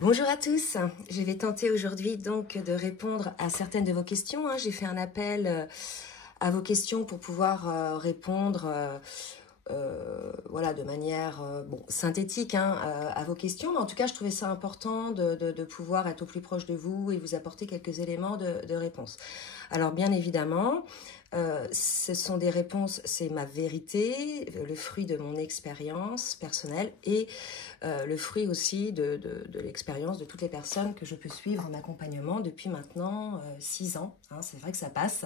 Bonjour à tous, je vais tenter aujourd'hui donc de répondre à certaines de vos questions. J'ai fait un appel à vos questions pour pouvoir répondre voilà, de manière synthétique à vos questions. Mais en tout cas, je trouvais ça important de pouvoir être au plus proche de vous et vous apporter quelques éléments de réponse. Alors bien évidemment, ce sont des réponses, c'est ma vérité, le fruit de mon expérience personnelle et le fruit aussi de l'expérience de toutes les personnes que je peux suivre en accompagnement depuis maintenant 6 ans. C'est vrai que ça passe.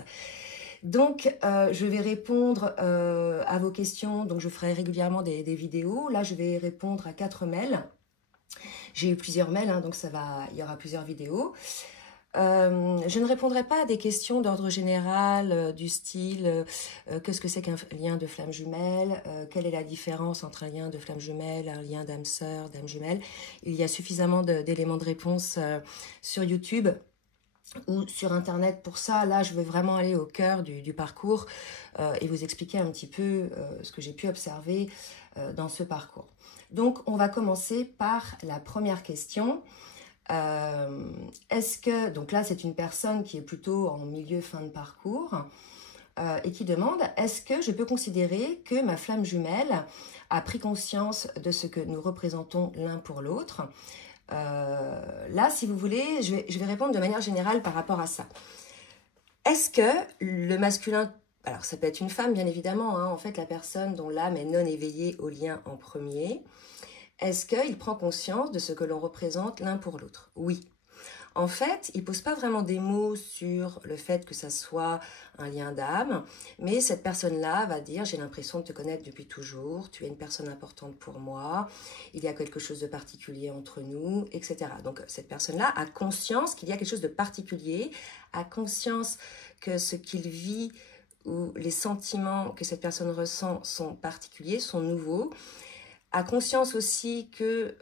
Donc, je vais répondre à vos questions. Donc, je ferai régulièrement des vidéos. Là, je vais répondre à 4 mails. J'ai eu plusieurs mails, donc il y aura plusieurs vidéos. Je ne répondrai pas à des questions d'ordre général du style qu'est-ce que c'est qu'un lien de flamme jumelle, quelle est la différence entre un lien de flamme jumelle, un lien d'âme sœur, d'âme jumelle. Il y a suffisamment d'éléments de réponse sur YouTube ou sur internet pour ça. Là, je veux vraiment aller au cœur du parcours et vous expliquer un petit peu ce que j'ai pu observer dans ce parcours. Donc, on va commencer par la première question. Est-ce que, donc là c'est une personne qui est plutôt en milieu fin de parcours et qui demande, est-ce que je peux considérer que ma flamme jumelle a pris conscience de ce que nous représentons l'un pour l'autre? Là, si vous voulez, je vais répondre de manière générale par rapport à ça. Est-ce que le masculin, alors ça peut être une femme bien évidemment, en fait la personne dont l'âme est non éveillée au lien en premier, est-ce qu'il prend conscience de ce que l'on représente l'un pour l'autre? Oui. En fait, il ne pose pas vraiment des mots sur le fait que ça soit un lien d'âme, mais cette personne-là va dire « j'ai l'impression de te connaître depuis toujours, tu es une personne importante pour moi, il y a quelque chose de particulier entre nous, etc. » Donc cette personne-là a conscience qu'il y a quelque chose de particulier, a conscience que ce qu'il vit ou les sentiments que cette personne ressent sont particuliers, sont nouveaux, a conscience aussi que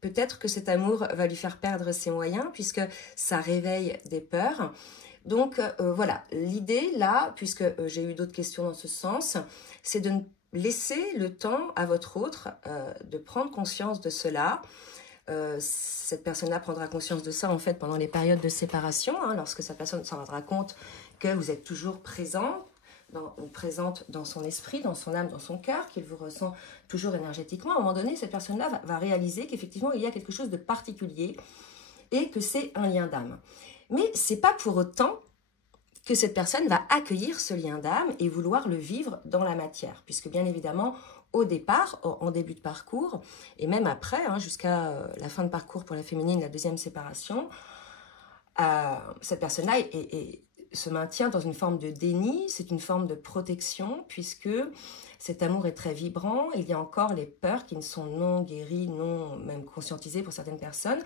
peut-être que cet amour va lui faire perdre ses moyens puisque ça réveille des peurs. Donc voilà, l'idée là, puisque j'ai eu d'autres questions dans ce sens, c'est de laisser le temps à votre autre de prendre conscience de cela. Cette personne-là prendra conscience de ça en fait pendant les périodes de séparation, lorsque cette personne s'en rendra compte que vous êtes toujours présent, présente dans son esprit, dans son âme, dans son cœur, qu'il vous ressent toujours énergétiquement. À un moment donné, cette personne-là va réaliser qu'effectivement, il y a quelque chose de particulier et que c'est un lien d'âme. Mais c'est pas pour autant que cette personne va accueillir ce lien d'âme et vouloir le vivre dans la matière, puisque bien évidemment, au départ, en début de parcours, et même après, jusqu'à la fin de parcours pour la féminine, la deuxième séparation, cette personne-là se maintient dans une forme de déni, c'est une forme de protection, puisque cet amour est très vibrant, il y a encore les peurs qui ne sont non guéries, non même conscientisées pour certaines personnes.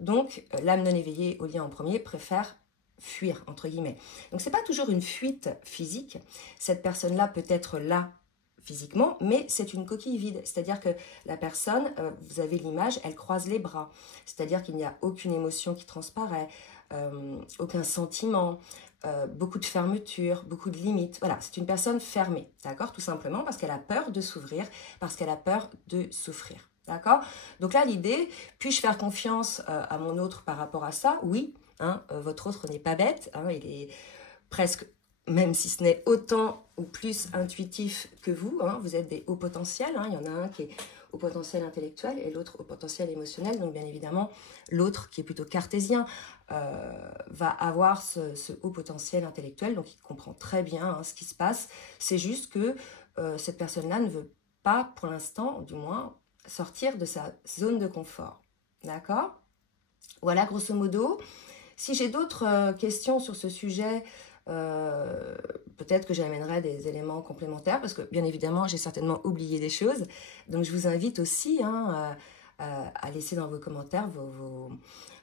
Donc, l'âme non éveillée au lien en premier préfère fuir, entre guillemets. Donc, c'est pas toujours une fuite physique. Cette personne-là peut être là physiquement, mais c'est une coquille vide. C'est-à-dire que la personne, vous avez l'image, elle croise les bras. C'est-à-dire qu'il n'y a aucune émotion qui transparaît, aucun sentiment, beaucoup de fermeture, beaucoup de limites. Voilà, c'est une personne fermée, d'accord? Tout simplement parce qu'elle a peur de s'ouvrir, parce qu'elle a peur de souffrir, d'accord? Donc là, l'idée, puis-je faire confiance à mon autre par rapport à ça? Oui, votre autre n'est pas bête, il est presque, même si ce n'est autant ou plus intuitif que vous, vous êtes des hauts potentiels, il y en a un qui est au potentiel intellectuel et l'autre au potentiel émotionnel. Donc bien évidemment, l'autre qui est plutôt cartésien va avoir ce haut potentiel intellectuel, donc il comprend très bien ce qui se passe. C'est juste que cette personne-là ne veut pas, pour l'instant, du moins, sortir de sa zone de confort. D'accord? Voilà, grosso modo. Si j'ai d'autres questions sur ce sujet, peut-être que j'amènerai des éléments complémentaires parce que bien évidemment j'ai certainement oublié des choses, donc je vous invite aussi à laisser dans vos commentaires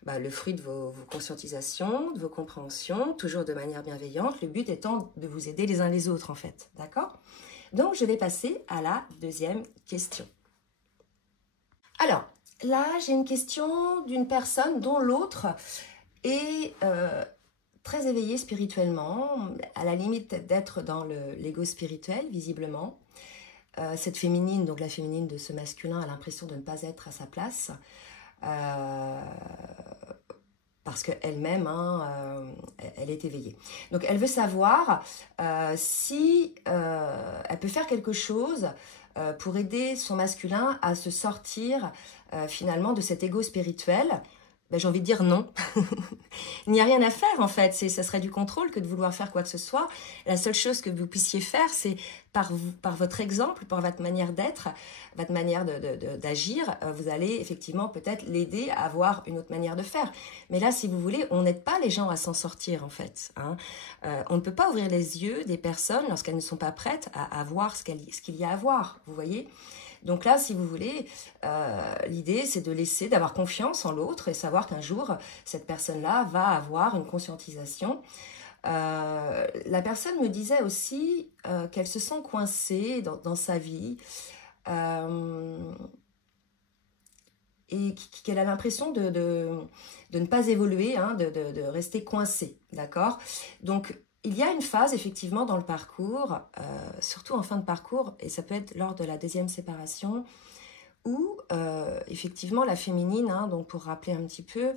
le fruit de vos conscientisations, de vos compréhensions, toujours de manière bienveillante, le but étant de vous aider les uns les autres en fait, d'accord? Donc je vais passer à la deuxième question. Alors là j'ai une question d'une personne dont l'autre est très éveillée spirituellement, à la limite d'être dans l'ego spirituel, visiblement. Cette féminine, donc la féminine de ce masculin, a l'impression de ne pas être à sa place. parce qu'elle-même, hein, elle est éveillée. Donc, elle veut savoir si elle peut faire quelque chose pour aider son masculin à se sortir finalement de cet ego spirituel. Ben, j'ai envie de dire non. Il n'y a rien à faire en fait, ça serait du contrôle que de vouloir faire quoi que ce soit. La seule chose que vous puissiez faire, c'est par votre exemple, par votre manière d'être, votre manière d'agir, vous allez effectivement peut-être l'aider à avoir une autre manière de faire. Mais là, si vous voulez, on n'aide pas les gens à s'en sortir en fait. Hein. On ne peut pas ouvrir les yeux des personnes lorsqu'elles ne sont pas prêtes à voir ce qu'il y a à voir, vous voyez. Donc là, si vous voulez, l'idée, c'est de laisser, d'avoir confiance en l'autre et savoir qu'un jour, cette personne-là va avoir une conscientisation. La personne me disait aussi qu'elle se sent coincée dans sa vie et qu'elle a l'impression de ne pas évoluer, hein, de rester coincée, d'accord ? Donc, il y a une phase, effectivement, dans le parcours, surtout en fin de parcours, et ça peut être lors de la deuxième séparation, où, effectivement, la féminine, hein, donc pour rappeler un petit peu,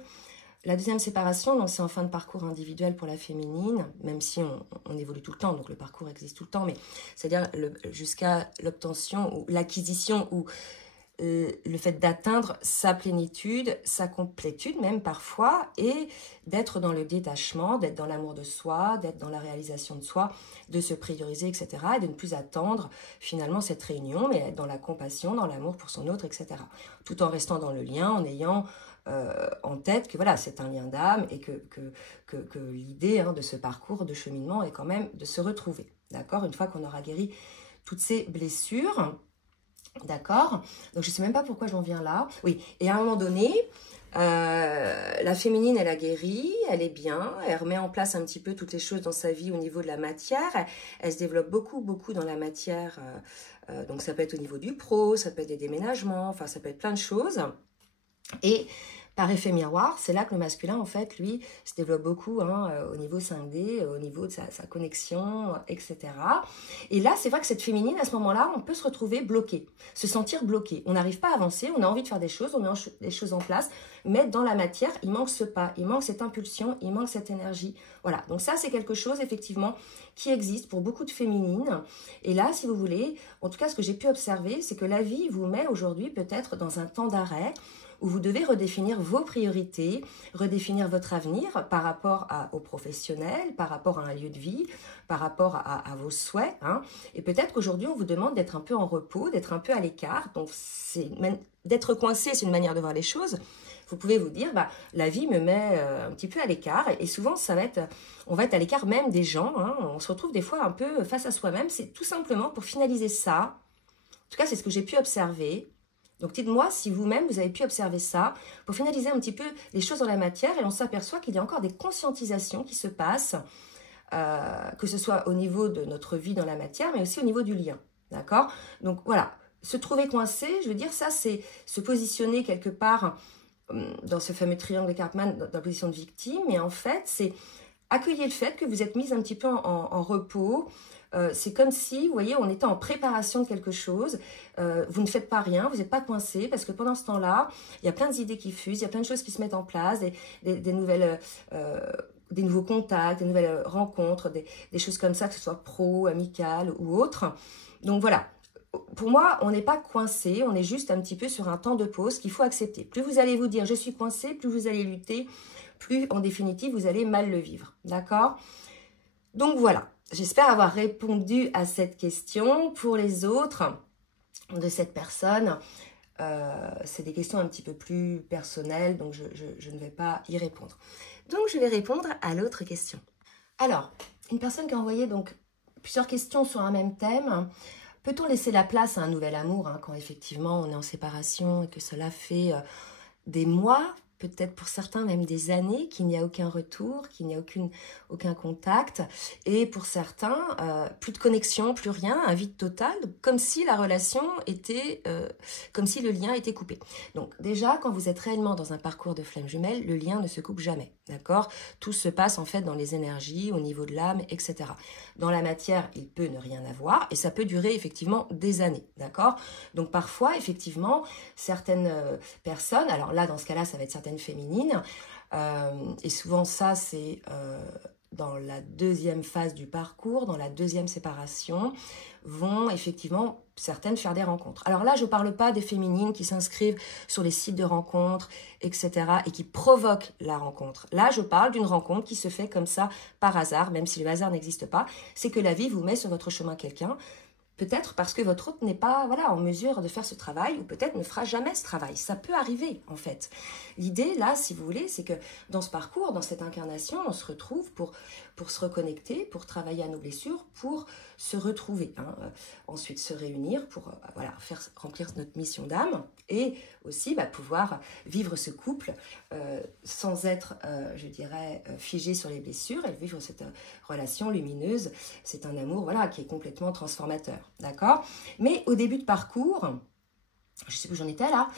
la deuxième séparation, c'est en fin de parcours individuel pour la féminine, même si on évolue tout le temps, donc le parcours existe tout le temps, mais c'est-à-dire jusqu'à l'obtention ou l'acquisition ou le fait d'atteindre sa plénitude, sa complétude même parfois, et d'être dans le détachement, d'être dans l'amour de soi, d'être dans la réalisation de soi, de se prioriser, etc. Et de ne plus attendre finalement cette réunion, mais être dans la compassion, dans l'amour pour son autre, etc. Tout en restant dans le lien, en ayant en tête que voilà, c'est un lien d'âme et que l'idée, hein, de ce parcours de cheminement est quand même de se retrouver, d'accord ? Une fois qu'on aura guéri toutes ces blessures. D'accord. Donc, je ne sais même pas pourquoi j'en viens là. Oui, et à un moment donné, la féminine, elle a guéri, elle est bien, elle remet en place un petit peu toutes les choses dans sa vie au niveau de la matière. Elle se développe beaucoup dans la matière. Donc, ça peut être au niveau du pro, ça peut être des déménagements, enfin, ça peut être plein de choses. Et par effet miroir, c'est là que le masculin, en fait, lui, se développe beaucoup, hein, au niveau 5D, au niveau de sa connexion, etc. Et là, c'est vrai que cette féminine, à ce moment-là, on peut se retrouver bloqué, se sentir bloqué. On n'arrive pas à avancer, on a envie de faire des choses, on met des choses en place, mais dans la matière, il manque ce pas, il manque cette impulsion, il manque cette énergie. Voilà, donc ça, c'est quelque chose, effectivement, qui existe pour beaucoup de féminines. Et là, si vous voulez, en tout cas, ce que j'ai pu observer, c'est que la vie vous met aujourd'hui peut-être dans un temps d'arrêt, où vous devez redéfinir vos priorités, redéfinir votre avenir par rapport aux professionnels, par rapport à un lieu de vie, par rapport à vos souhaits. Hein. Et peut-être qu'aujourd'hui, on vous demande d'être un peu en repos, d'être un peu à l'écart. Donc, d'être coincé, c'est une manière de voir les choses. Vous pouvez vous dire, bah, la vie me met un petit peu à l'écart. Et souvent, on va être à l'écart même des gens. Hein. On se retrouve des fois un peu face à soi-même. C'est tout simplement pour finaliser ça. En tout cas, c'est ce que j'ai pu observer. Donc, dites-moi si vous-même, vous avez pu observer ça, pour finaliser un petit peu les choses dans la matière, et on s'aperçoit qu'il y a encore des conscientisations qui se passent, que ce soit au niveau de notre vie dans la matière, mais aussi au niveau du lien, d'accord? Donc, voilà, se trouver coincé, je veux dire, ça, c'est se positionner quelque part dans ce fameux triangle de Karpman, dans la position de victime, mais en fait, c'est accueillir le fait que vous êtes mise un petit peu en repos. C'est comme si, vous voyez, on était en préparation de quelque chose. Vous ne faites pas rien, vous n'êtes pas coincé, parce que pendant ce temps-là, il y a plein d'idées qui fusent, il y a plein de choses qui se mettent en place, des nouveaux contacts, des nouvelles rencontres, des choses comme ça, que ce soit pro, amical ou autre. Donc voilà, pour moi, on n'est pas coincé, on est juste un petit peu sur un temps de pause qu'il faut accepter. Plus vous allez vous dire « je suis coincé », plus vous allez lutter, plus en définitive, vous allez mal le vivre. D'accord ? Donc voilà. J'espère avoir répondu à cette question. Pour les autres de cette personne, c'est des questions un petit peu plus personnelles, donc je ne vais pas y répondre. Donc, je vais répondre à l'autre question. Alors, une personne qui a envoyé donc plusieurs questions sur un même thème. Peut-on laisser la place à un nouvel amour, hein, quand effectivement on est en séparation et que cela fait des mois, peut-être pour certains même des années, qu'il n'y a aucun retour, qu'il n'y a aucun contact. Et pour certains, plus de connexion, plus rien, un vide total, comme si la relation était, comme si le lien était coupé. Donc déjà, quand vous êtes réellement dans un parcours de flamme jumelle, le lien ne se coupe jamais, d'accord? Tout se passe en fait dans les énergies, au niveau de l'âme, etc. Dans la matière, il peut ne rien avoir et ça peut durer effectivement des années, d'accord? Donc parfois, effectivement, certaines personnes, alors là, dans ce cas-là, ça va être certaines féminines, et souvent ça, c'est dans la deuxième phase du parcours, dans la deuxième séparation, vont effectivement certaines faire des rencontres. Alors là, je ne parle pas des féminines qui s'inscrivent sur les sites de rencontres, etc. et qui provoquent la rencontre. Là, je parle d'une rencontre qui se fait comme ça par hasard, même si le hasard n'existe pas. C'est que la vie vous met sur votre chemin quelqu'un, peut-être parce que votre hôte n'est pas en mesure de faire ce travail, ou peut-être ne fera jamais ce travail. Ça peut arriver, en fait. L'idée, là, si vous voulez, c'est que dans ce parcours, dans cette incarnation, on se retrouve pour se reconnecter, pour travailler à nos blessures, pour se retrouver. Ensuite, se réunir pour faire remplir notre mission d'âme et aussi pouvoir vivre ce couple sans être, je dirais, figé sur les blessures et vivre cette relation lumineuse. C'est un amour qui est complètement transformateur. D'accord? Mais au début de parcours, je sais où j'en étais là,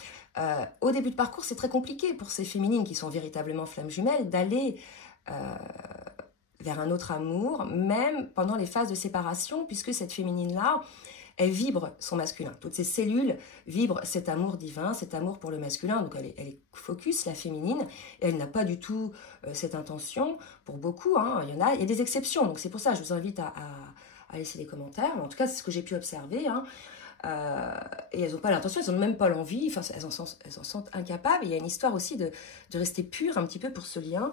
au début de parcours, c'est très compliqué pour ces féminines qui sont véritablement flammes jumelles d'aller vers un autre amour, même pendant les phases de séparation, puisque cette féminine-là, elle vibre son masculin. Toutes ces cellules vibrent cet amour divin, cet amour pour le masculin. Donc elle est focus, la féminine, et elle n'a pas du tout cette intention. Pour beaucoup, il y a des exceptions. Donc c'est pour ça que je vous invite à laisser des commentaires. En tout cas, c'est ce que j'ai pu observer. Et elles n'ont pas l'intention, elles n'ont même pas l'envie, elles en sentent incapables. Il y a une histoire aussi de rester pure un petit peu pour ce lien,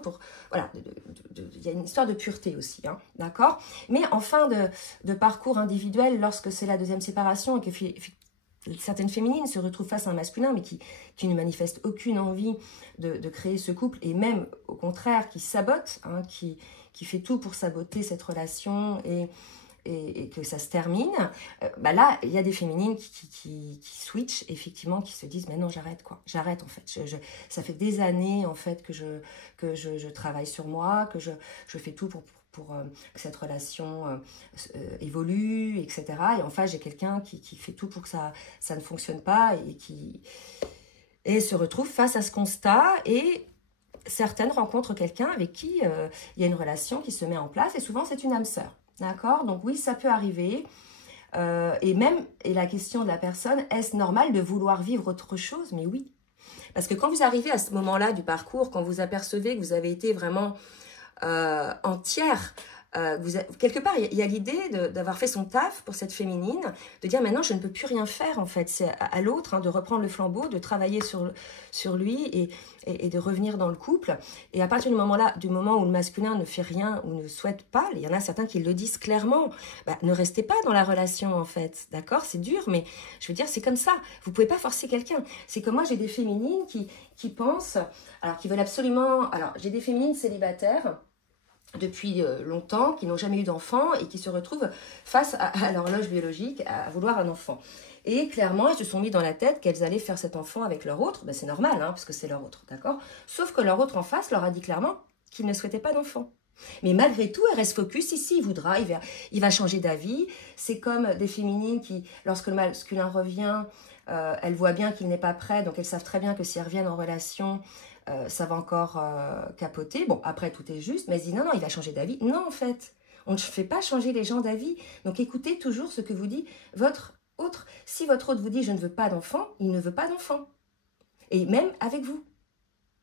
il y a une histoire de pureté aussi, d'accord? Mais en fin de parcours individuel, lorsque c'est la deuxième séparation et que certaines féminines se retrouvent face à un masculin, mais qui ne manifeste aucune envie de créer ce couple, et même au contraire qui sabote, qui fait tout pour saboter cette relation et que ça se termine, là, il y a des féminines qui switchent, effectivement, qui se disent, mais non, j'arrête, j'arrête, en fait. Ça fait des années, en fait, que je travaille sur moi, que je fais tout pour que cette relation évolue, etc. Et en face, j'ai quelqu'un qui fait tout pour que ça ne fonctionne pas et se retrouve face à ce constat et certaines rencontrent quelqu'un avec qui il y a une relation qui se met en place et souvent, c'est une âme sœur. D'accord? Donc oui, ça peut arriver. Et la question de la personne, est-ce normal de vouloir vivre autre chose? Mais oui. Parce que quand vous arrivez à ce moment-là du parcours, quand vous apercevez que vous avez été vraiment entière, quelque part, il y a l'idée d'avoir fait son taf pour cette féminine, de dire maintenant je ne peux plus rien faire en fait. C'est à l'autre de reprendre le flambeau, de travailler sur lui et de revenir dans le couple. Et à partir du moment où le masculin ne fait rien ou ne souhaite pas, il y en a certains qui le disent clairement, ne restez pas dans la relation en fait, d'accord? C'est dur, mais je veux dire, c'est comme ça. Vous pouvez pas forcer quelqu'un. C'est comme moi, j'ai des féminines qui pensent, alors qui veulent absolument... Alors, j'ai des féminines célibataires depuis longtemps, qui n'ont jamais eu d'enfant et qui se retrouvent face à l'horloge biologique, à vouloir un enfant. Et clairement, elles se sont mis dans la tête qu'elles allaient faire cet enfant avec leur autre. C'est normal, parce que c'est leur autre, d'accord? Sauf que leur autre en face leur a dit clairement qu'il ne souhaitait pas d'enfant. Mais malgré tout, elle reste focus. Ici, il voudra, il va changer d'avis. C'est comme des féminines qui, lorsque le masculin revient, elles voient bien qu'il n'est pas prêt, donc elles savent très bien que si elles reviennent en relation, ça va encore capoter. Bon, après, tout est juste, mais elle dit non, il va changer d'avis. Non, en fait, on ne fait pas changer les gens d'avis. Donc, écoutez toujours ce que vous dit votre autre. Si votre autre vous dit « je ne veux pas d'enfant », il ne veut pas d'enfant. Et même avec vous.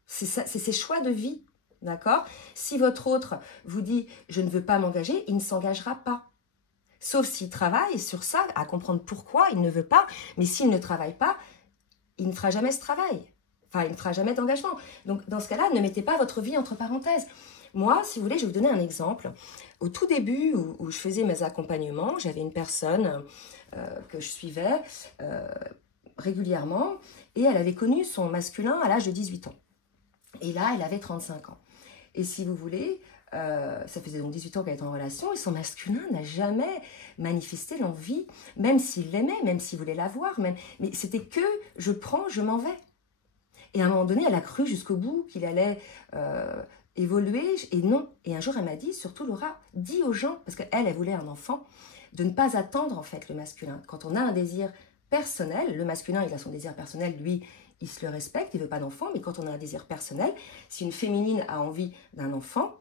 C'est ses choix de vie, d'accord? Si votre autre vous dit « je ne veux pas m'engager », il ne s'engagera pas. Sauf s'il travaille sur ça, à comprendre pourquoi il ne veut pas. Mais s'il ne travaille pas, il ne fera jamais ce travail. Enfin, il ne fera jamais d'engagement. Donc, dans ce cas-là, ne mettez pas votre vie entre parenthèses. Moi, si vous voulez, je vais vous donner un exemple. Au tout début, où je faisais mes accompagnements, j'avais une personne que je suivais régulièrement et elle avait connu son masculin à l'âge de 18 ans. Et là, elle avait 35 ans. Et si vous voulez, ça faisait donc 18 ans qu'elle était en relation et son masculin n'a jamais manifesté l'envie, même s'il l'aimait, même s'il voulait la voir, mais c'était que je prends, je m'en vais. Et à un moment donné, elle a cru jusqu'au bout qu'il allait évoluer. Et non. Et un jour, elle m'a dit, surtout Laura, dis aux gens, parce qu'elle, elle voulait un enfant, de ne pas attendre en fait le masculin. Quand on a un désir personnel, le masculin, il a son désir personnel, lui, il se le respecte, il ne veut pas d'enfant, mais quand on a un désir personnel, si une féminine a envie d'un enfant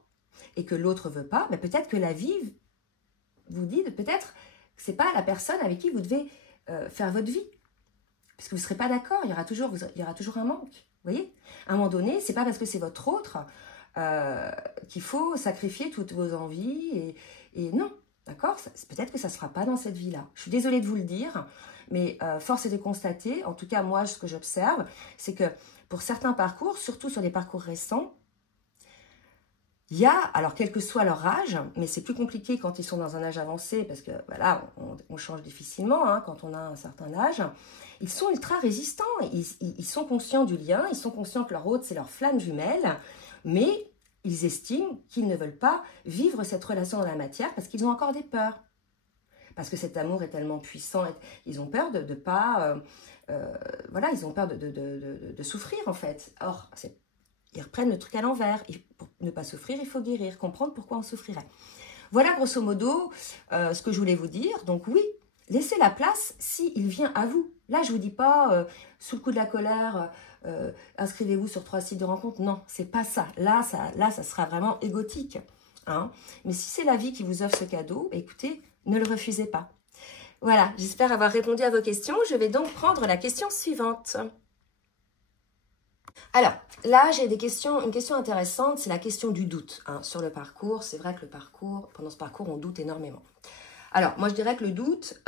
et que l'autre ne veut pas, ben peut-être que la vie vous dit, peut-être que ce n'est pas la personne avec qui vous devez faire votre vie. Parce que vous ne serez pas d'accord, il y aura toujours un manque. Vous voyez, à un moment donné, ce n'est pas parce que c'est votre autre qu'il faut sacrifier toutes vos envies. Et non, d'accord, peut-être que ça ne se fera pas dans cette vie-là. Je suis désolée de vous le dire, mais force est de constater, en tout cas moi, ce que j'observe, c'est que pour certains parcours, surtout sur des parcours récents, il y a, alors quel que soit leur âge, mais c'est plus compliqué quand ils sont dans un âge avancé, parce que voilà, on change difficilement hein, quand on a un certain âge, ils sont ultra résistants, ils sont conscients du lien, ils sont conscients que leur hôte, c'est leur flamme jumelle, mais ils estiment qu'ils ne veulent pas vivre cette relation dans la matière parce qu'ils ont encore des peurs. Parce que cet amour est tellement puissant, ils ont peur de pas... voilà, ils ont peur de souffrir en fait. Or, ils reprennent le truc à l'envers. Pour ne pas souffrir, il faut guérir, comprendre pourquoi on souffrirait. Voilà grosso modo ce que je voulais vous dire. Donc oui, laissez la place s'il vient à vous. Là, je ne vous dis pas, sous le coup de la colère, inscrivez-vous sur 3 sites de rencontres. Non, c'est pas ça. Là, ça sera vraiment égotique. Hein. Mais si c'est la vie qui vous offre ce cadeau, écoutez, ne le refusez pas. Voilà, j'espère avoir répondu à vos questions. Je vais donc prendre la question suivante. Alors, là, j'ai une question intéressante, c'est la question du doute hein, sur le parcours. C'est vrai que pendant ce parcours, on doute énormément. Alors, moi, je dirais que le doute,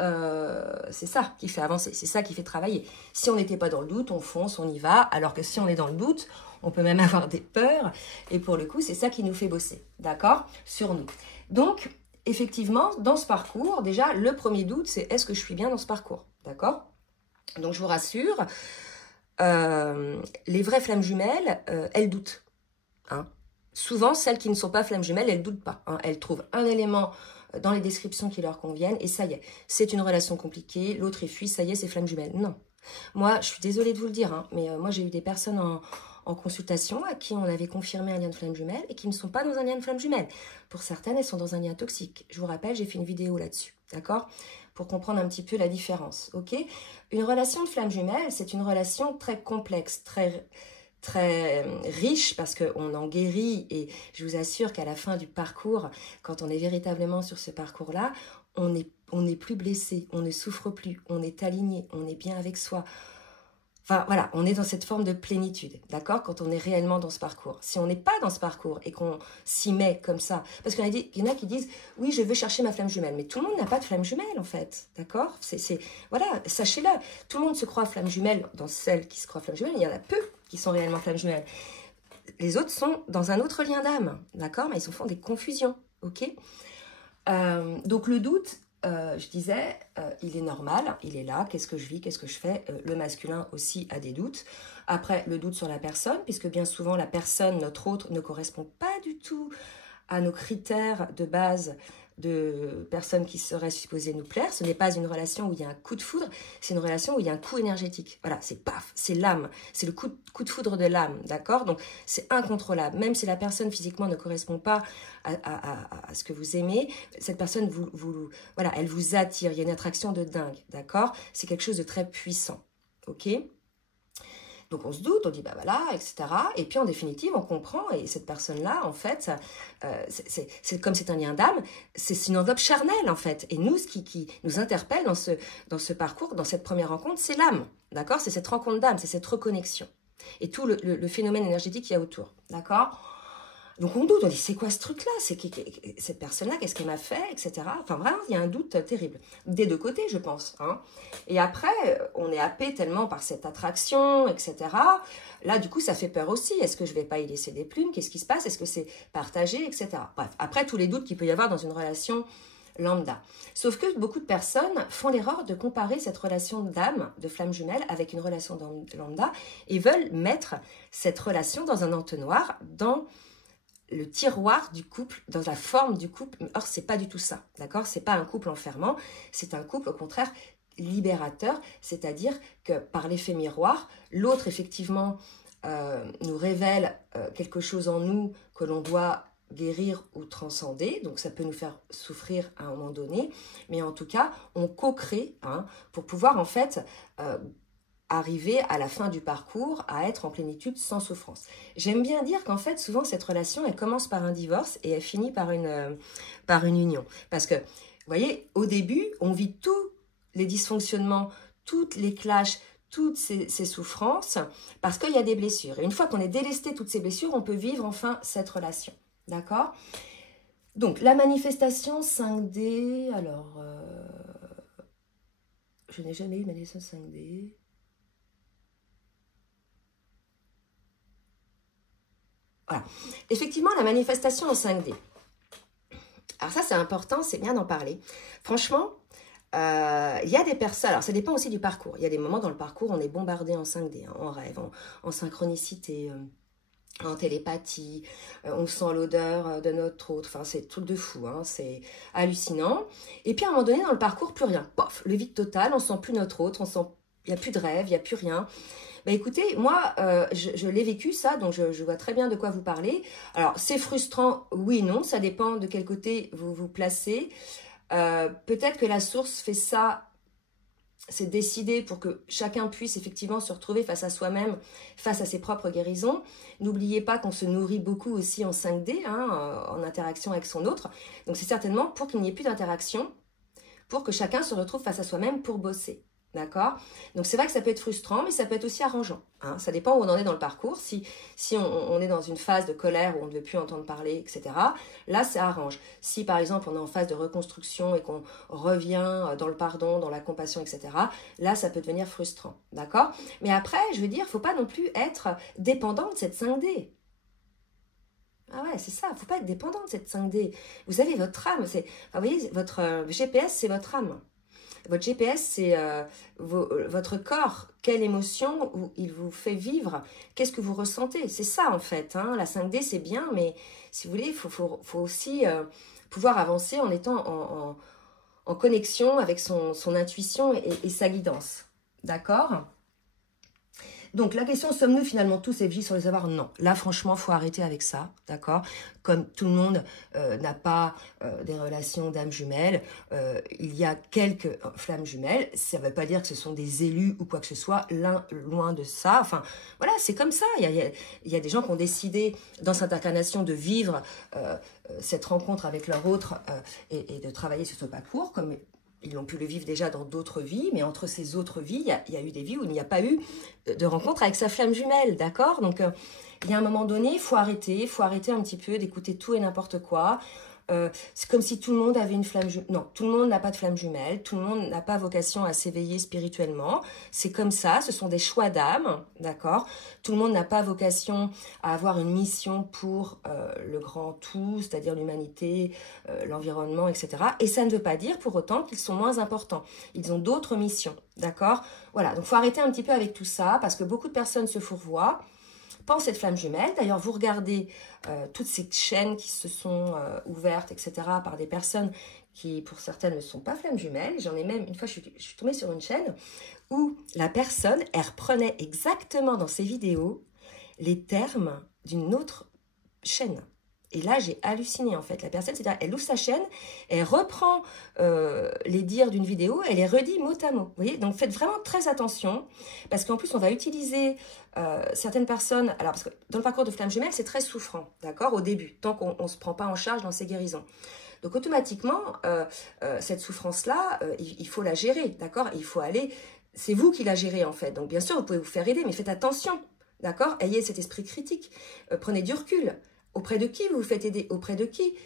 c'est ça qui fait avancer, c'est ça qui fait travailler. Si on n'était pas dans le doute, on fonce, on y va, alors que si on est dans le doute, on peut même avoir des peurs, et pour le coup, c'est ça qui nous fait bosser, d'accord, sur nous. Donc, effectivement, dans ce parcours, déjà, le premier doute, c'est est-ce que je suis bien dans ce parcours, d'accord? Donc, je vous rassure, les vraies flammes jumelles, elles doutent. Hein. Souvent, celles qui ne sont pas flammes jumelles, elles ne doutent pas. Hein. Elles trouvent un élément dans les descriptions qui leur conviennent et ça y est, c'est une relation compliquée, l'autre est fuit, ça y est, c'est flammes jumelles. Non. Moi, je suis désolée de vous le dire, hein, mais moi, j'ai eu des personnes en consultation à qui on avait confirmé un lien de flamme jumelle et qui ne sont pas dans un lien de flamme jumelle. Pour certaines, elles sont dans un lien toxique. Je vous rappelle, j'ai fait une vidéo là-dessus, d'accord ? Pour comprendre un petit peu la différence, ok ? Une relation de flamme jumelle, c'est une relation très complexe, très riche parce qu'on en guérit et je vous assure qu'à la fin du parcours, quand on est véritablement sur ce parcours-là, on n'est plus blessé, on ne souffre plus, on est aligné, on est bien avec soi. Enfin voilà, on est dans cette forme de plénitude, d'accord, quand on est réellement dans ce parcours. Si on n'est pas dans ce parcours et qu'on s'y met comme ça, parce qu'il y en a qui disent, oui, je veux chercher ma flamme jumelle, mais tout le monde n'a pas de flamme jumelle en fait, d'accord, voilà, sachez-le, tout le monde se croit flamme jumelle, dans celles qui se croient flamme jumelle, il y en a peu qui sont réellement flamme jumelle. Les autres sont dans un autre lien d'âme, d'accord, mais ils se font des confusions, ok. Donc le doute, je disais, il est normal, il est là, qu'est-ce que je vis, qu'est-ce que je fais, le masculin aussi a des doutes. Après, le doute sur la personne, puisque bien souvent la personne, notre autre, ne correspond pas du tout à nos critères de base de personnes qui seraient supposées nous plaire. Ce n'est pas une relation où il y a un coup de foudre, c'est une relation où il y a un coup énergétique. Voilà, c'est paf, c'est l'âme, c'est le coup de foudre de l'âme, d'accord? Donc, c'est incontrôlable. Même si la personne physiquement ne correspond pas à ce que vous aimez, cette personne, voilà, elle vous attire. Il y a une attraction de dingue, d'accord? C'est quelque chose de très puissant, ok? Donc on se doute, on dit bah voilà, etc. Et puis en définitive, on comprend, et cette personne-là, en fait, c'est comme c'est un lien d'âme, c'est une enveloppe charnelle, en fait. Et nous, ce qui nous interpelle dans ce parcours, dans cette première rencontre, c'est l'âme, d'accord? C'est cette rencontre d'âme, c'est cette reconnexion. Et tout le phénomène énergétique qu'il y a autour, d'accord? Donc on doute, on dit c'est quoi ce truc-là, cette personne-là, qu'est-ce qu'elle m'a fait, etc. Enfin vraiment, il y a un doute terrible, des deux côtés je pense. Hein. Et après, on est happé tellement par cette attraction, etc. Là du coup ça fait peur aussi, est-ce que je vais pas y laisser des plumes, qu'est-ce qui se passe, est-ce que c'est partagé, etc. Bref, après tous les doutes qu'il peut y avoir dans une relation lambda. Sauf que beaucoup de personnes font l'erreur de comparer cette relation d'âme, de flamme jumelle, avec une relation lambda et veulent mettre cette relation dans un entonnoir, dans le tiroir du couple, dans la forme du couple. Or, c'est pas du tout ça, d'accord? C'est pas un couple enfermant, c'est un couple, au contraire, libérateur, c'est-à-dire que par l'effet miroir, l'autre, effectivement, nous révèle quelque chose en nous que l'on doit guérir ou transcender, donc ça peut nous faire souffrir à un moment donné, mais en tout cas, on co-crée pour pouvoir en fait arriver à la fin du parcours à être en plénitude sans souffrance. J'aime bien dire qu'en fait, souvent cette relation, elle commence par un divorce et elle finit par une union. Parce que, vous voyez, au début, on vit tous les dysfonctionnements, toutes les clashs, toutes ces souffrances, parce qu'il y a des blessures. Et une fois qu'on est délesté toutes ces blessures, on peut vivre enfin cette relation. D'accord? Donc, la manifestation 5D, alors, je n'ai jamais eu de manifestation 5D. Voilà. Effectivement, la manifestation en 5D. Alors ça, c'est important, c'est bien d'en parler. Franchement, il y a des personnes, alors ça dépend aussi du parcours. Il y a des moments dans le parcours, on est bombardé en 5D, en rêve, en synchronicité, en télépathie, on sent l'odeur de notre autre, enfin c'est truc de fou, c'est hallucinant. Et puis à un moment donné dans le parcours, plus rien, pof, le vide total, on sent plus notre autre, il n'y a plus de rêve, il n'y a plus rien. Bah écoutez, moi je l'ai vécu ça, donc je vois très bien de quoi vous parlez. Alors c'est frustrant, oui, non, ça dépend de quel côté vous vous placez. Peut-être que la source fait ça, c'est décidé pour que chacun puisse effectivement se retrouver face à soi-même, face à ses propres guérisons. N'oubliez pas qu'on se nourrit beaucoup aussi en 5D, en interaction avec son autre. Donc c'est certainement pour qu'il n'y ait plus d'interaction, pour que chacun se retrouve face à soi-même pour bosser. D'accord? Donc c'est vrai que ça peut être frustrant, mais ça peut être aussi arrangeant. Ça dépend où on en est dans le parcours. Si on est dans une phase de colère où on ne veut plus entendre parler, etc., là, ça arrange. Si par exemple on est en phase de reconstruction et qu'on revient dans le pardon, dans la compassion, etc., là, ça peut devenir frustrant. D'accord? Mais après, je veux dire, il ne faut pas non plus être dépendant de cette 5D. Ah ouais, c'est ça, il ne faut pas être dépendant de cette 5D. Vous avez votre âme. Vous voyez, votre GPS, c'est votre âme. Votre GPS, c'est votre corps. Quelle émotion il vous fait vivre? Qu'est-ce que vous ressentez? C'est ça, en fait. La 5D, c'est bien, mais si vous voulez, il faut aussi pouvoir avancer en étant en connexion avec son intuition et sa guidance. D'accord? Donc, la question, sommes-nous finalement tous FJ sur les avoirs? Non. Là, franchement, il faut arrêter avec ça, d'accord? Comme tout le monde n'a pas des relations d'âmes jumelles, il y a quelques flammes jumelles. Ça ne veut pas dire que ce sont des élus ou quoi que ce soit, loin de ça. Enfin, voilà, c'est comme ça. Il y a des gens qui ont décidé, dans cette incarnation, de vivre cette rencontre avec leur autre et de travailler sur ce parcours, comme ils ont pu le vivre déjà dans d'autres vies, mais entre ces autres vies, il y a eu des vies où il n'y a pas eu de rencontre avec sa flamme jumelle, d'accord? Donc, il y a un moment donné, il faut arrêter un petit peu d'écouter tout et n'importe quoi. C'est comme si tout le monde avait une flamme jumelle. Non, tout le monde n'a pas de flamme jumelle, tout le monde n'a pas vocation à s'éveiller spirituellement. C'est comme ça, ce sont des choix d'âme, d'accord? Tout le monde n'a pas vocation à avoir une mission pour le grand tout, c'est-à-dire l'humanité, l'environnement, etc. Et ça ne veut pas dire pour autant qu'ils sont moins importants. Ils ont d'autres missions, d'accord? Voilà, donc il faut arrêter un petit peu avec tout ça, parce que beaucoup de personnes se fourvoient, pensent être flamme jumelle. D'ailleurs, vous regardez toutes ces chaînes qui se sont ouvertes, etc., par des personnes qui, pour certaines, ne sont pas flammes jumelles. J'en ai même, une fois, je suis tombée sur une chaîne où la personne, elle reprenait exactement dans ses vidéos les termes d'une autre chaîne. Et là, j'ai halluciné, en fait. La personne, c'est-à-dire, elle ouvre sa chaîne, elle reprend les dires d'une vidéo, elle les redit mot à mot. Vous voyez? Donc, faites vraiment très attention, parce qu'en plus, on va utiliser certaines personnes... Alors, parce que dans le parcours de flamme jumelle, c'est très souffrant, d'accord? Au début, tant qu'on ne se prend pas en charge dans ses guérisons. Donc, automatiquement, cette souffrance-là, il faut la gérer, d'accord? Il faut aller... C'est vous qui la gérez, en fait. Donc, bien sûr, vous pouvez vous faire aider, mais faites attention, d'accord? Ayez cet esprit critique. Prenez du recul. Auprès de qui vous vous faites aider? Auprès de qui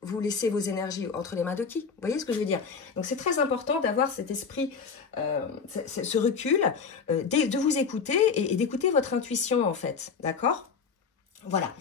vous laissez vos énergies? Entre les mains de qui? Vous voyez ce que je veux dire? Donc, c'est très important d'avoir cet esprit, ce recul, de vous écouter et d'écouter votre intuition, en fait. D'accord? Voilà.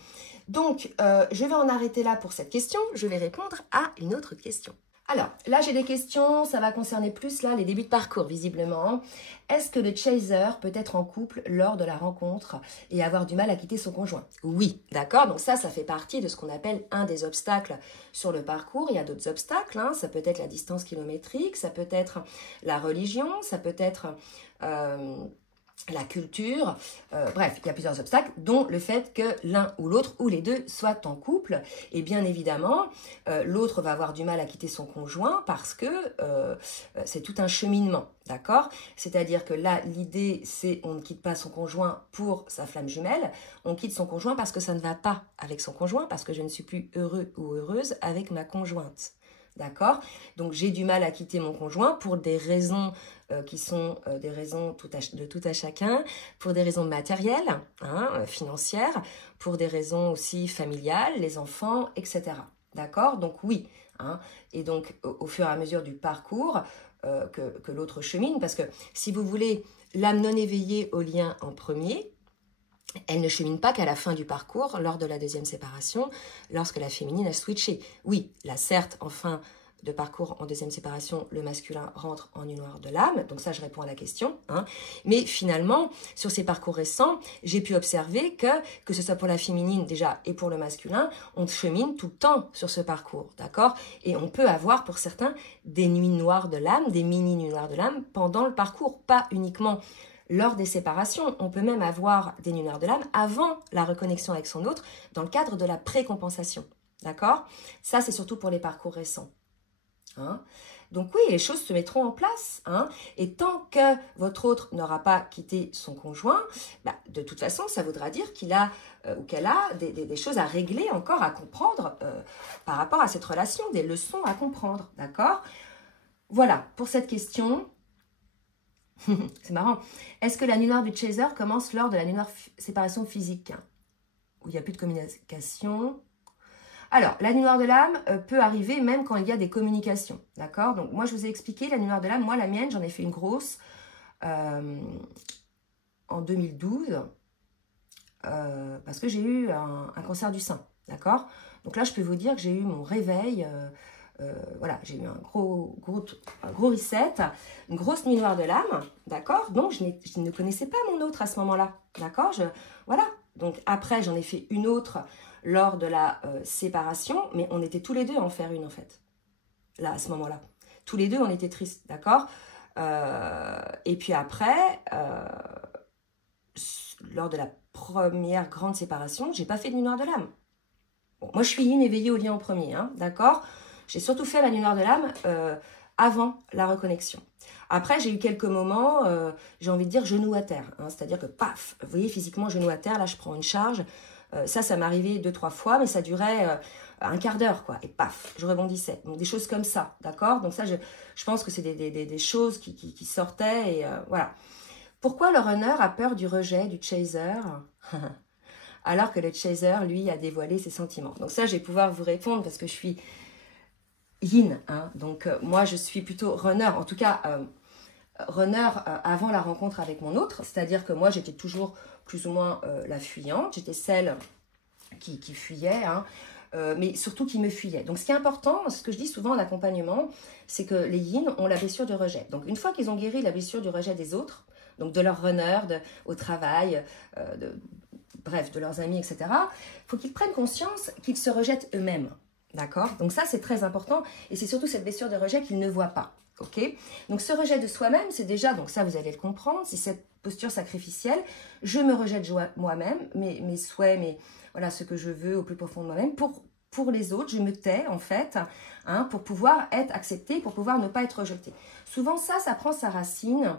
Donc, je vais en arrêter là pour cette question. Je vais répondre à une autre question. Alors, là, j'ai des questions, ça va concerner plus là les débuts de parcours, visiblement. Est-ce que le chaser peut être en couple lors de la rencontre et avoir du mal à quitter son conjoint? Oui, d'accord, donc ça fait partie de ce qu'on appelle un des obstacles sur le parcours. Il y a d'autres obstacles, ça peut être la distance kilométrique, ça peut être la religion, ça peut être la culture, bref, il y a plusieurs obstacles, dont le fait que l'un ou l'autre, ou les deux, soient en couple. Et bien évidemment, l'autre va avoir du mal à quitter son conjoint parce que c'est tout un cheminement, d'accord? C'est-à-dire que là, l'idée, c'est on ne quitte pas son conjoint pour sa flamme jumelle, on quitte son conjoint parce que ça ne va pas avec son conjoint, parce que je ne suis plus heureux ou heureuse avec ma conjointe. D'accord? Donc j'ai du mal à quitter mon conjoint pour des raisons qui sont des raisons de tout à chacun, pour des raisons matérielles, hein, financières, pour des raisons aussi familiales, les enfants, etc. D'accord? Donc oui. Hein, et donc au fur et à mesure du parcours que l'autre chemine, parce que si vous voulez, l'âme non éveillée au lien en premier, elle ne chemine pas qu'à la fin du parcours, lors de la deuxième séparation, lorsque la féminine a switché. Oui, là certes, en fin de parcours en deuxième séparation, le masculin rentre en noir de l'âme, donc ça je réponds à la question. Hein. Mais finalement, sur ces parcours récents, j'ai pu observer que ce soit pour la féminine déjà et pour le masculin, on chemine tout le temps sur ce parcours, d'accord? Et on peut avoir pour certains des nuits noires de l'âme, des mini-nuits noires de l'âme pendant le parcours, pas uniquement lors des séparations. On peut même avoir des nuits noires de l'âme avant la reconnexion avec son autre, dans le cadre de la précompensation. D'accord? Ça, c'est surtout pour les parcours récents. Hein? Donc oui, les choses se mettront en place. Hein? Et tant que votre autre n'aura pas quitté son conjoint, bah, de toute façon, ça voudra dire qu'il a ou qu'elle a des choses à régler encore, à comprendre par rapport à cette relation, des leçons à comprendre. D'accord? Voilà, pour cette question... C'est marrant. Est-ce que la nuit noire du chaser commence lors de la nuit noire séparation physique où il n'y a plus de communication? Alors, la nuit noire de l'âme peut arriver même quand il y a des communications. D'accord? Donc, moi, je vous ai expliqué la nuit noire de l'âme. Moi, la mienne, j'en ai fait une grosse en 2012 parce que j'ai eu un cancer du sein. D'accord? Donc là, je peux vous dire que j'ai eu mon réveil... voilà, j'ai eu un gros reset, une grosse nuit noire de l'âme, d'accord? Donc, je ne connaissais pas mon autre à ce moment-là, d'accord? Voilà, donc après, j'en ai fait une autre lors de la séparation, mais on était tous les deux à en faire une, en fait, là, à ce moment-là. Tous les deux, on était tristes, d'accord? Et puis après, lors de la première grande séparation, j'ai pas fait de nuit noire de l'âme. Bon, moi, je suis yin éveillée au lien en premier, hein, d'accord? J'ai surtout fait la nuit noire de l'âme avant la reconnexion. Après, j'ai eu quelques moments, j'ai envie de dire genou à terre. Hein, c'est-à-dire que paf, vous voyez, physiquement, genou à terre, là, je prends une charge. Ça m'est arrivé 2-3 fois, mais ça durait un quart d'heure, quoi. Et paf, je rebondissais. Donc, des choses comme ça, d'accord? Donc ça, je pense que c'est des choses qui sortaient, et voilà. Pourquoi le runner a peur du rejet, du chaser alors que le chaser, lui, a dévoilé ses sentiments? Donc ça, je vais pouvoir vous répondre parce que je suis... yin, hein. Donc moi je suis plutôt runner, en tout cas runner avant la rencontre avec mon autre, c'est-à-dire que moi j'étais toujours plus ou moins la fuyante, j'étais celle qui fuyait, hein, mais surtout qui me fuyait. Donc ce qui est important, ce que je dis souvent en accompagnement, c'est que les yin ont la blessure du rejet. Donc une fois qu'ils ont guéri la blessure du rejet des autres, donc de leur runner, au travail, bref, de leurs amis, etc., il faut qu'ils prennent conscience qu'ils se rejettent eux-mêmes. D'accord? Donc ça, c'est très important. Et c'est surtout cette blessure de rejet qu'ils ne voient pas. Ok? Donc ce rejet de soi-même, c'est déjà, donc ça, vous allez le comprendre, c'est cette posture sacrificielle. Je me rejette moi-même, mes souhaits, voilà, ce que je veux au plus profond de moi-même. Pour les autres, je me tais, en fait, hein, pour pouvoir être acceptée, pour pouvoir ne pas être rejetée. Souvent, ça prend sa racine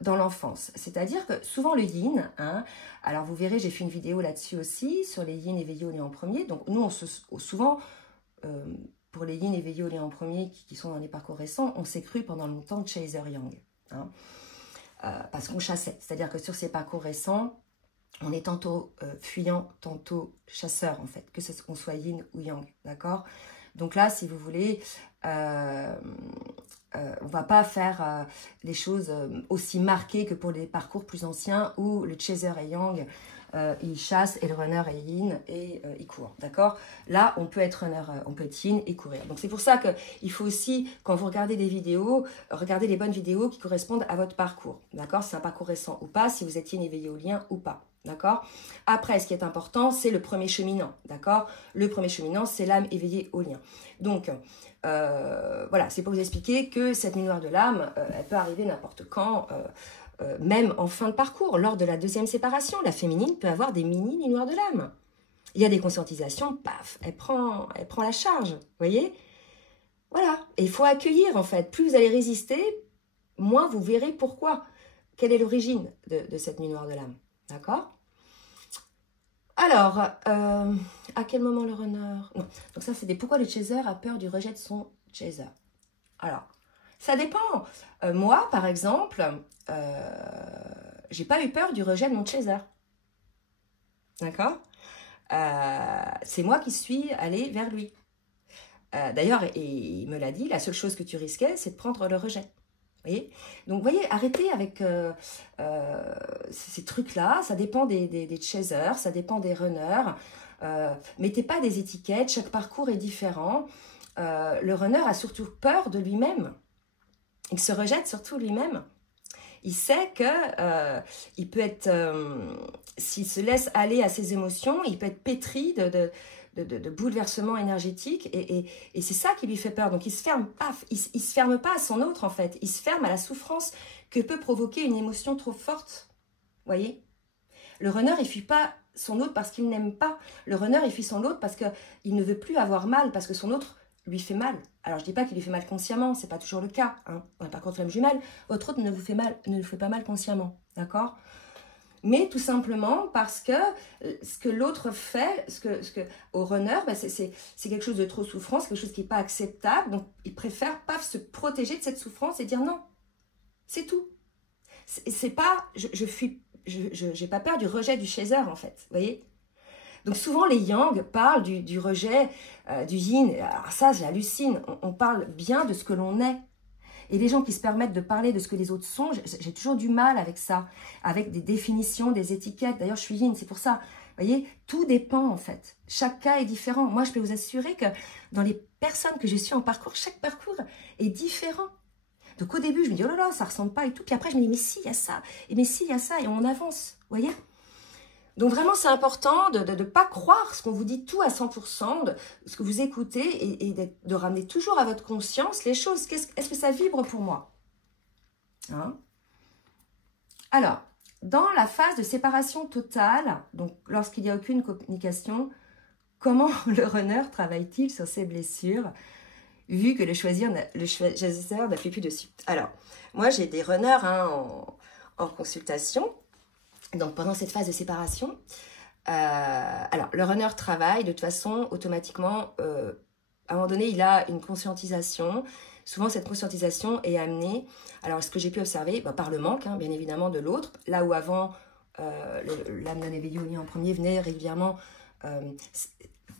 dans l'enfance. C'est-à-dire que souvent le yin, hein, alors vous verrez, j'ai fait une vidéo là-dessus aussi, sur les yin éveillés au lien en premier. Donc nous, souvent, pour les yin éveillés au lien en premier, qui sont dans les parcours récents, on s'est cru pendant longtemps chaser yang. Hein, parce qu'on chassait. C'est-à-dire que sur ces parcours récents, on est tantôt fuyant, tantôt chasseur, en fait, que ce soit yin ou yang. D'accord? Donc là, si vous voulez... on ne va pas faire les choses aussi marquées que pour les parcours plus anciens où le chaser est yang, il chasse et le runner est yin et il court, d'accord? Là, on peut être runner, on peut être yin et courir. Donc c'est pour ça qu'il faut aussi, quand vous regardez des vidéos, regardez les bonnes vidéos qui correspondent à votre parcours, d'accord? Si c'est un parcours récent ou pas, si vous êtes yin éveillé au lien ou pas. D'accord? Après, ce qui est important, c'est le premier cheminant. D'accord? Le premier cheminant, c'est l'âme éveillée au lien. Donc, voilà, c'est pour vous expliquer que cette nuit noire de l'âme, elle peut arriver n'importe quand. même en fin de parcours, lors de la deuxième séparation, la féminine peut avoir des mini noirs de l'âme. Il y a des conscientisations, paf, elle prend la charge, vous voyez? Voilà, et il faut accueillir en fait. Plus vous allez résister, moins vous verrez pourquoi. Quelle est l'origine de cette nuit noire de l'âme, d'accord? Alors, à quel moment le runner? Non. Donc ça, c'est pourquoi le chaser a peur du rejet de son chaser. Alors, ça dépend. Moi, par exemple, j'ai pas eu peur du rejet de mon chaser. D'accord? C'est moi qui suis allée vers lui. D'ailleurs, et il me l'a dit, la seule chose que tu risquais, c'est de prendre le rejet. Vous voyez? Donc, vous voyez, arrêtez avec ces trucs-là. Ça dépend des chasers, ça dépend des runners. Mettez pas des étiquettes, chaque parcours est différent. Le runner a surtout peur de lui-même. Il se rejette surtout lui-même. Il sait que il peut être, s'il se laisse aller à ses émotions, il peut être pétri de bouleversements énergétiques et c'est ça qui lui fait peur. Donc il se ferme, paf, il se ferme pas à son autre en fait. Il se ferme à la souffrance que peut provoquer une émotion trop forte. Vous voyez? Le runner, il fuit pas son autre parce qu'il n'aime pas. Le runner, il fuit son autre parce qu'il ne veut plus avoir mal, parce que son autre lui fait mal. Alors je dis pas qu'il lui fait mal consciemment, c'est pas toujours le cas. Hein. On n'est pas contre l'âme jumelle. Votre autre ne vous fait pas mal consciemment, d'accord? Mais tout simplement parce que ce que l'autre fait, au runner, ben c'est quelque chose de trop souffrant, c'est quelque chose qui n'est pas acceptable. Donc il préfère pas se protéger de cette souffrance et dire non. C'est tout. C'est pas, j'ai pas peur du rejet du chaser en fait, vous voyez? Donc souvent les yang parlent du rejet, du yin. Alors ça, j'hallucine. On parle bien de ce que l'on est. Et les gens qui se permettent de parler de ce que les autres sont, j'ai toujours du mal avec ça, avec des définitions, des étiquettes. D'ailleurs, je suis yin, c'est pour ça. Vous voyez, tout dépend en fait. Chaque cas est différent. Moi, je peux vous assurer que dans les personnes que je suis en parcours, chaque parcours est différent. Donc au début, je me dis, oh là là, ça ressemble pas et tout. Puis après, je me dis, mais si, il y a ça. Et mais si, il y a ça. Et on avance, vous voyez? Donc vraiment, c'est important de ne pas croire ce qu'on vous dit tout à 100%, de ce que vous écoutez et de ramener toujours à votre conscience les choses. Est-ce que ça vibre pour moi? Hein? Alors, dans la phase de séparation totale, donc lorsqu'il n'y a aucune communication, comment le runner travaille-t-il sur ses blessures, vu que le choisisseur n'appuie plus dessus? Alors, moi j'ai des runners en consultation. Donc, pendant cette phase de séparation, alors, le runner travaille de toute façon automatiquement. À un moment donné, il a une conscientisation. Souvent, cette conscientisation est amenée, alors ce que j'ai pu observer, par le manque, hein, bien évidemment, de l'autre. Là où avant, l'âme non éveillée au lien en premier venait régulièrement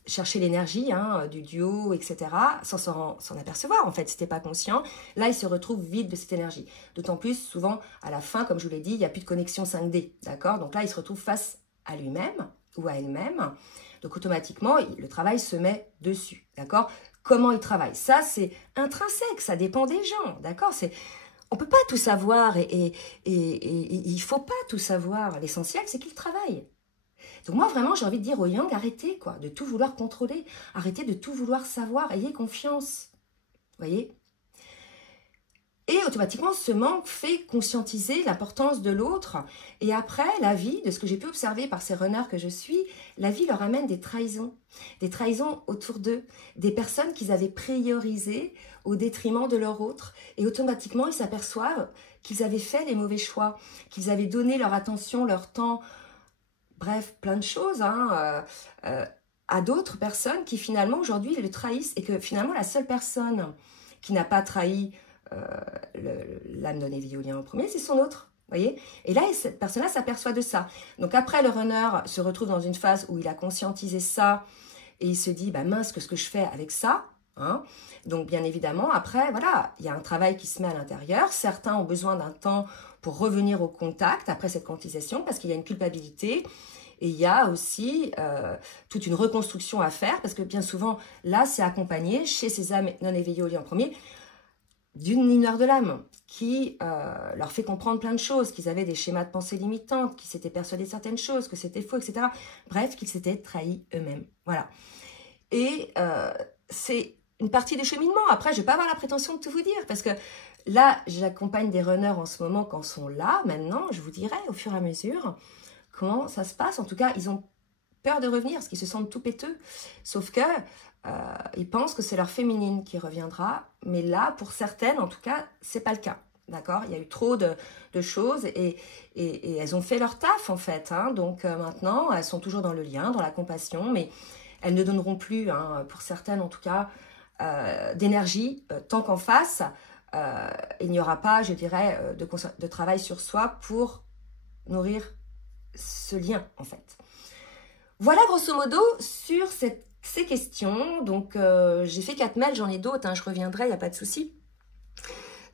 chercher l'énergie du duo, etc., sans s'en apercevoir, en fait, c'était pas conscient. Là, il se retrouve vide de cette énergie. D'autant plus, souvent, à la fin, comme je vous l'ai dit, il n'y a plus de connexion 5D, d'accord? Donc là, il se retrouve face à lui-même ou à elle-même. Donc, automatiquement, le travail se met dessus, d'accord? Comment il travaille? Ça, c'est intrinsèque, ça dépend des gens, d'accord? On ne peut pas tout savoir et il ne faut pas tout savoir. L'essentiel, c'est qu'il travaille. Donc moi, vraiment, j'ai envie de dire aux yang, arrêtez quoi, de tout vouloir contrôler. Arrêtez de tout vouloir savoir. Ayez confiance. Vous voyez? Et automatiquement, ce manque fait conscientiser l'importance de l'autre. Et après, la vie, de ce que j'ai pu observer par ces runners que je suis, la vie leur amène des trahisons. Des trahisons autour d'eux. Des personnes qu'ils avaient priorisées au détriment de leur autre. Et automatiquement, ils s'aperçoivent qu'ils avaient fait les mauvais choix. Qu'ils avaient donné leur attention, leur temps, bref, plein de choses à d'autres personnes qui finalement aujourd'hui le trahissent et que finalement la seule personne qui n'a pas trahi l'âme non éveillée au lien en premier, c'est son autre, voyez? Et là, cette personne-là s'aperçoit de ça. Donc après, le runner se retrouve dans une phase où il a conscientisé ça et il se dit, bah mince, qu'est-ce que je fais avec ça, hein? Donc bien évidemment, après, voilà, il y a un travail qui se met à l'intérieur. Certains ont besoin d'un temps pour revenir au contact après cette quantisation parce qu'il y a une culpabilité. Et il y a aussi toute une reconstruction à faire parce que bien souvent, là, c'est accompagné chez ces âmes non éveillées au lien en premier d'une mineur de l'âme qui leur fait comprendre plein de choses, qu'ils avaient des schémas de pensée limitantes, qu'ils s'étaient persuadés de certaines choses, que c'était faux, etc. Bref, qu'ils s'étaient trahis eux-mêmes. Voilà. Et c'est une partie du cheminement. Après, je ne vais pas avoir la prétention de tout vous dire, parce que là, j'accompagne des runners en ce moment quand ils sont là. Maintenant, je vous dirai au fur et à mesure comment ça se passe. En tout cas, ils ont peur de revenir, parce qu'ils se sentent tout péteux. Sauf que ils pensent que c'est leur féminine qui reviendra. Mais là, pour certaines, en tout cas, c'est pas le cas. D'accord? Il y a eu trop de choses et elles ont fait leur taf, en fait. Hein. Donc, maintenant, elles sont toujours dans le lien, dans la compassion, mais elles ne donneront plus, hein, pour certaines en tout cas, d'énergie tant qu'en face, il n'y aura pas, je dirais, de travail sur soi pour nourrir ce lien, en fait. Voilà, grosso modo, sur ces questions. Donc, j'ai fait 4 mails, j'en ai d'autres, hein, je reviendrai, il n'y a pas de souci.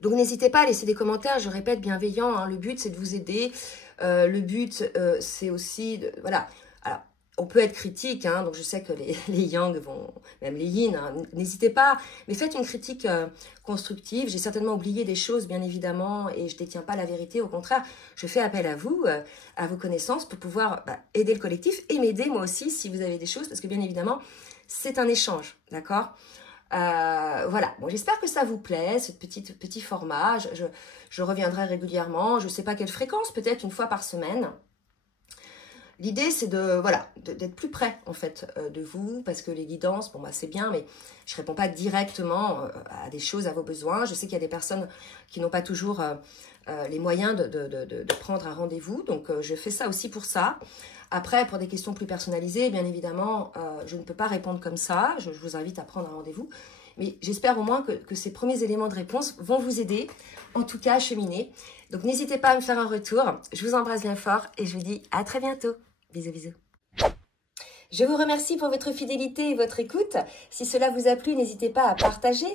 Donc, n'hésitez pas à laisser des commentaires, je répète, bienveillants. Hein, le but, c'est de vous aider. Le but, c'est aussi de... Voilà. Alors, on peut être critique, hein, donc je sais que les yang vont, même les yin, hein, n'hésitez pas, mais faites une critique constructive. J'ai certainement oublié des choses, bien évidemment, et je ne détiens pas la vérité. Au contraire, je fais appel à vous, à vos connaissances, pour pouvoir aider le collectif et m'aider moi aussi si vous avez des choses, parce que bien évidemment, c'est un échange, d'accord? Voilà, bon, j'espère que ça vous plaît, ce petit format. Je reviendrai régulièrement, je ne sais pas quelle fréquence, peut-être une fois par semaine. L'idée, c'est d'être plus près, en fait, de vous, parce que les guidances, bon, c'est bien, mais je ne réponds pas directement à des choses, à vos besoins. Je sais qu'il y a des personnes qui n'ont pas toujours les moyens de prendre un rendez-vous, donc je fais ça aussi pour ça. Après, pour des questions plus personnalisées, bien évidemment, je ne peux pas répondre comme ça. Je vous invite à prendre un rendez-vous. Mais j'espère au moins que ces premiers éléments de réponse vont vous aider, en tout cas, à cheminer. Donc, n'hésitez pas à me faire un retour. Je vous embrasse bien fort et je vous dis à très bientôt. Bisous, bisous. Je vous remercie pour votre fidélité et votre écoute. Si cela vous a plu, n'hésitez pas à partager.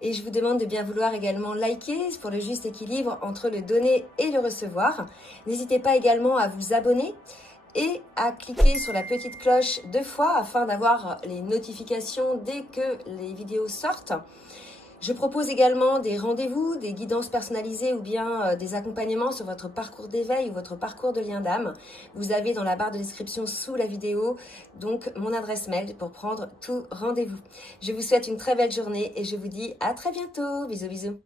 Et je vous demande de bien vouloir également liker pour le juste équilibre entre le donner et le recevoir. N'hésitez pas également à vous abonner et à cliquer sur la petite cloche 2 fois afin d'avoir les notifications dès que les vidéos sortent. Je propose également des rendez-vous, des guidances personnalisées ou bien des accompagnements sur votre parcours d'éveil ou votre parcours de lien d'âme. Vous avez dans la barre de description sous la vidéo donc mon adresse mail pour prendre tout rendez-vous. Je vous souhaite une très belle journée et je vous dis à très bientôt. Bisous, bisous.